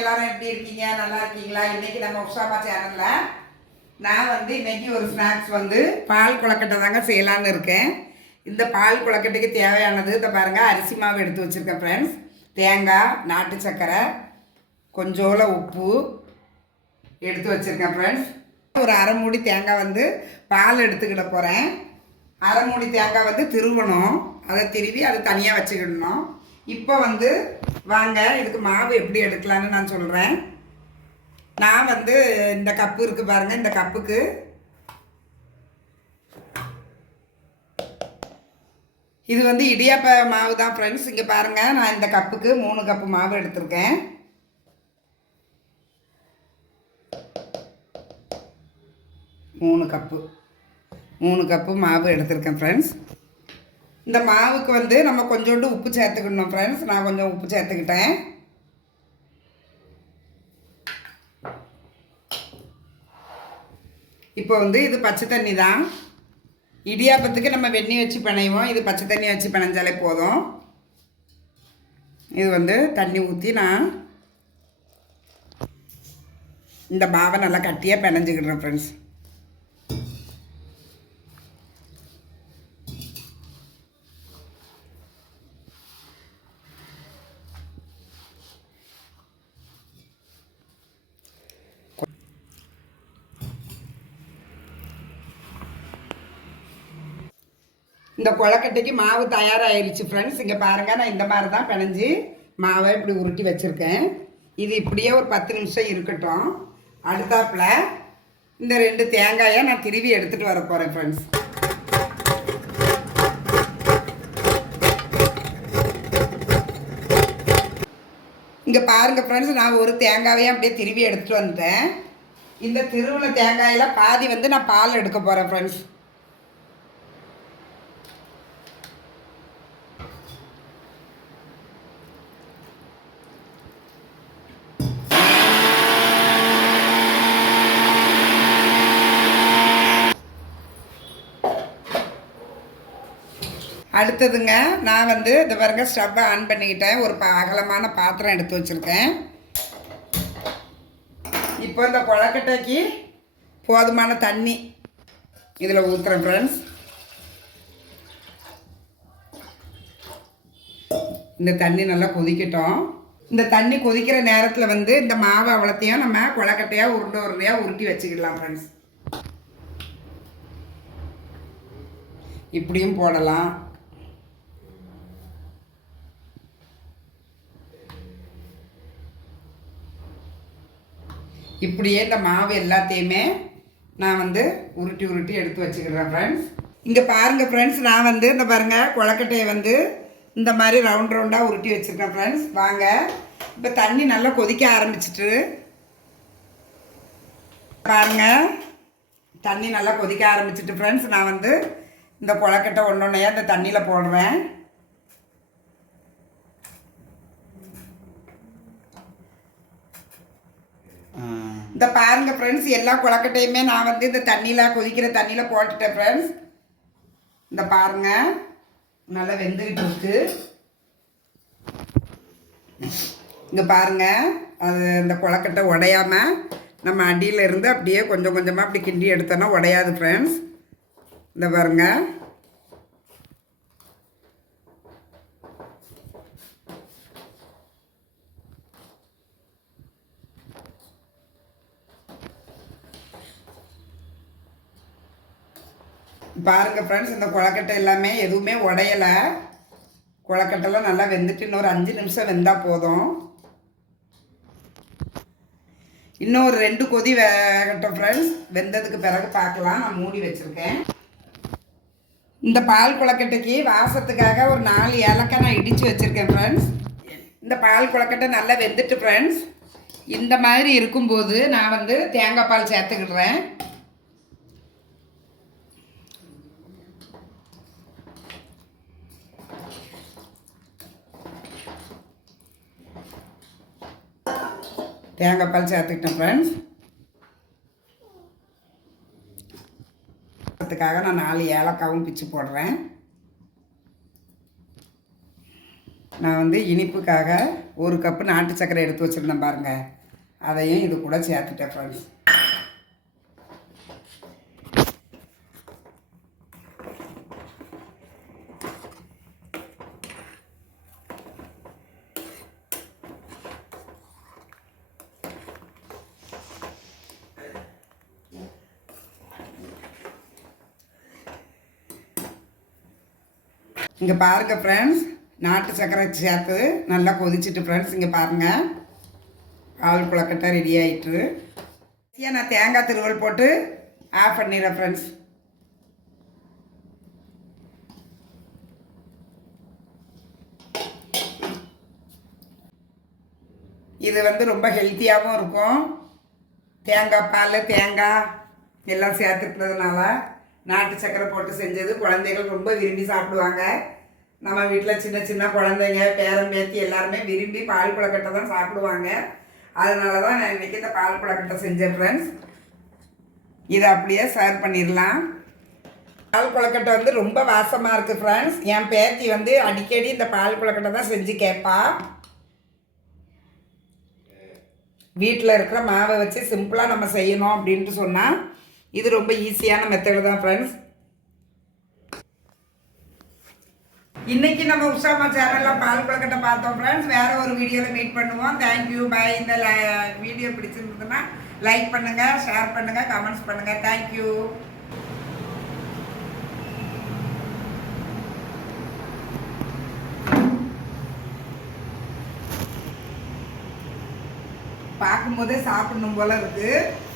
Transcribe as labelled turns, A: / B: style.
A: எல்லாரும் எப்படி இருக்கீங்க நல்லா இருக்கீங்களா இன்னைக்கு நம்ம உஷாமா சேனல்ல நான் வந்து இன்றைக்கி ஒரு ஸ்நாக்ஸ் வந்து பால் குளக்கட்டை தாங்க செய்யலான்னு இருக்கேன் இந்த பால் குளக்கட்டைக்கு தேவையானது இந்த பாருங்க அரிசி மாவு எடுத்து வச்சிருக்கேன் ஃப்ரெண்ட்ஸ் தேங்காய் நாட்டு சர்க்கரை கொஞ்சோல உப்பு எடுத்து வச்சுருக்கேன் ஃப்ரெண்ட்ஸ் ஒரு அரை மூடி தேங்காய் வந்து பால் எடுத்துக்கிட போகிறேன் அரை மூடி தேங்காய் வந்து திருவணும் அதை திருவி அதை தனியாக வச்சுக்கிடணும் இப்போ வந்து வாங்க இதுக்கு மாவு எப்படி எடுக்கலான்னு நான் சொல்கிறேன் நான் வந்து இந்த கப்பு இருக்குது பாருங்கள் இந்த கப்புக்கு இது வந்து இடியாப்ப மாவு தான் ஃப்ரெண்ட்ஸ் இங்கே பாருங்கள் நான் இந்த கப்புக்கு மூணு கப்பு மாவு எடுத்திருக்கேன் மூணு கப்பு மூணு கப்பு மாவு எடுத்திருக்கேன் ஃப்ரெண்ட்ஸ் இந்த மாவுக்கு வந்து நம்ம கொஞ்சோண்டு உப்பு சேர்த்துக்கணும் ஃப்ரெண்ட்ஸ் நான் கொஞ்சம் உப்பு சேர்த்துக்கிட்டேன் இப்போ வந்து இது பச்சை தண்ணி தான் இடியாப்பத்துக்கு நம்ம வெண்ணி வச்சு பிணைவோம் இது பச்சை தண்ணி வச்சு பிணைஞ்சாலே போதும் இது வந்து தண்ணி ஊற்றி நான் இந்த மாவை நல்லா கட்டியாக பிணைஞ்சிக்கிடுறேன் ஃப்ரெண்ட்ஸ் இந்த கொழக்கட்டைக்கு மாவு தயாராகிருச்சு ஃப்ரெண்ட்ஸ் இங்கே பாருங்கள் நான் இந்த மாதிரி தான் பிணைஞ்சி மாவை இப்படி உருட்டி வச்சுருக்கேன் இது இப்படியே ஒரு பத்து நிமிஷம் இருக்கட்டும் அடுத்தாப்பில் இந்த ரெண்டு தேங்காயை நான் திருவி எடுத்துகிட்டு வர போகிறேன் ஃப்ரெண்ட்ஸ் இங்கே பாருங்கள் ஃப்ரெண்ட்ஸ் நான் ஒரு தேங்காயை அப்படியே திருவி எடுத்துகிட்டு வந்துட்டேன் இந்த திருவிழ தேங்காயில் பாதி வந்து நான் பால் எடுக்க போகிறேன் ஃப்ரெண்ட்ஸ் அடுத்ததுங்க நான் வந்து இது பாருங்க ஸ்டவ்வை ஆன் பண்ணிக்கிட்டேன் ஒரு அகலமான பாத்திரம் எடுத்து வச்சுருக்கேன் இப்போ இந்த கொழக்கட்டைக்கு போதுமான தண்ணி இதில் ஊற்றுறேன் ஃப்ரெண்ட்ஸ் இந்த தண்ணி நல்லா கொதிக்கட்டும் இந்த தண்ணி கொதிக்கிற நேரத்தில் வந்து இந்த மாவு அவ்வளோத்தையும் நம்ம கொழக்கட்டையாக உருண்டு உருண்டையாக உருட்டி வச்சுக்கிடலாம் ஃப்ரெண்ட்ஸ் இப்படியும் போடலாம் இப்படியே இந்த மாவு எல்லாத்தையுமே நான் வந்து உருட்டி உருட்டி எடுத்து வச்சுக்கிறேன் ஃப்ரெண்ட்ஸ் இங்கே பாருங்கள் ஃப்ரெண்ட்ஸ் நான் வந்து இந்த பாருங்கள் கொழக்கட்டையை வந்து இந்த மாதிரி ரவுண்ட் ரவுண்டாக உருட்டி வச்சுருக்கேன் ஃப்ரெண்ட்ஸ் வாங்க இப்போ தண்ணி நல்லா கொதிக்க ஆரம்பிச்சிட்டு பாருங்கள் தண்ணி நல்லா கொதிக்க ஆரம்பிச்சிட்டு ஃப்ரெண்ட்ஸ் நான் வந்து இந்த கொழக்கட்டை ஒன்று ஒன்றையே இந்த தண்ணியில் போடுறேன் இந்த பாருங்கள் ஃப்ரெண்ட்ஸ் எல்லா குளக்கட்டையுமே நான் வந்து இந்த தண்ணியில் கொதிக்கிற தண்ணியில் போட்டுட்டேன் ஃப்ரெண்ட்ஸ் இந்த பாருங்கள் நல்லா வெந்துக்கிட்டு இருக்கு இங்கே பாருங்க அது இந்த குளக்கட்டை உடையாமல் நம்ம இருந்து அப்படியே கொஞ்சம் கொஞ்சமாக அப்படி கிண்டி எடுத்தோன்னா உடையாது ஃப்ரெண்ட்ஸ் இந்த பாருங்கள் பாருங்கள் ஃப்ரெண்ட்ஸ் இந்த கொழக்கட்டை எல்லாமே எதுவுமே உடையலை கொழக்கட்டைலாம் நல்லா வெந்துட்டு இன்னொரு அஞ்சு நிமிஷம் வெந்தால் போதும் இன்னும் ஒரு ரெண்டு கொதி வேகட்டும் ஃப்ரெண்ட்ஸ் வெந்ததுக்கு பிறகு பார்க்கலாம் நான் மூடி வச்சுருக்கேன் இந்த பால் கொழக்கட்டைக்கு வாசத்துக்காக ஒரு நாலு ஏலக்காய் நான் இடித்து வச்சுருக்கேன் ஃப்ரெண்ட்ஸ் இந்த பால் கொழக்கட்டை நல்லா வெந்துட்டு ஃப்ரெண்ட்ஸ் இந்த மாதிரி இருக்கும்போது நான் வந்து தேங்காய் பால் சேர்த்துக்கிடுறேன் தேங்காய் பால் சேர்த்துக்கிட்டேன் ஃப்ரெண்ட்ஸ் அதுக்காக நான் நாலு ஏலக்காவும் பிச்சு போடுறேன் நான் வந்து இனிப்புக்காக ஒரு கப்பு நாட்டு சக்கரை எடுத்து வச்சுருந்தேன் பாருங்கள் அதையும் இது கூட சேர்த்துட்டேன் ஃப்ரெண்ட்ஸ் இங்கே பாருங்கள் ஃப்ரெண்ட்ஸ் நாட்டு சர்க்கரை சேர்த்து நல்லா கொதிச்சுட்டு ஃப்ரெண்ட்ஸ் இங்கே பாருங்கள் ஆள் குளக்கட்டை ரெடி ஆகிட்டு நான் தேங்காய் திருவல் போட்டு ஆஃப் பண்ணிடுறேன் ஃப்ரெண்ட்ஸ் இது வந்து ரொம்ப ஹெல்த்தியாகவும் இருக்கும் தேங்காய் பால் தேங்காய் எல்லாம் சேர்த்துக்கிறதுனால நாட்டு சக்கரை போட்டு செஞ்சது குழந்தைகள் ரொம்ப விரும்பி சாப்பிடுவாங்க நம்ம வீட்டில் சின்ன சின்ன குழந்தைங்க பேரம் பேத்தி எல்லாருமே விரும்பி பால் குழக்கட்டை தான் சாப்பிடுவாங்க அதனால தான் நான் இன்றைக்கி இந்த பால் குழக்கட்டை செஞ்சேன் ஃப்ரெண்ட்ஸ் இதை அப்படியே சர்வ் பண்ணிடலாம் பால் குழக்கட்டை வந்து ரொம்ப வாசமாக இருக்குது ஃப்ரெண்ட்ஸ் என் பேத்தி வந்து அடிக்கடி இந்த பால் குழக்கட்டை தான் செஞ்சு கேட்பா வீட்டில் இருக்கிற மாவை வச்சு சிம்பிளாக நம்ம செய்யணும் அப்படின்ட்டு சொன்னால் இது ரொம்ப ஈஸியான மெத்தடு தான் ஃப்ரெண்ட்ஸ் இன்னைக்கு நம்ம உஷாமா சேனலில் பால் குழக்கட்டை பார்த்தோம் ஃப்ரெண்ட்ஸ் வேற ஒரு வீடியோவில் மீட் பண்ணுவோம் தேங்க்யூ பாய் இந்த வீடியோ பிடிச்சிருந்ததுன்னா லைக் பண்ணுங்கள் ஷேர் பண்ணுங்கள் கமெண்ட்ஸ் பண்ணுங்கள் தேங்க்யூ பார்க்கும்போதே சாப்பிடணும் போல இருக்குது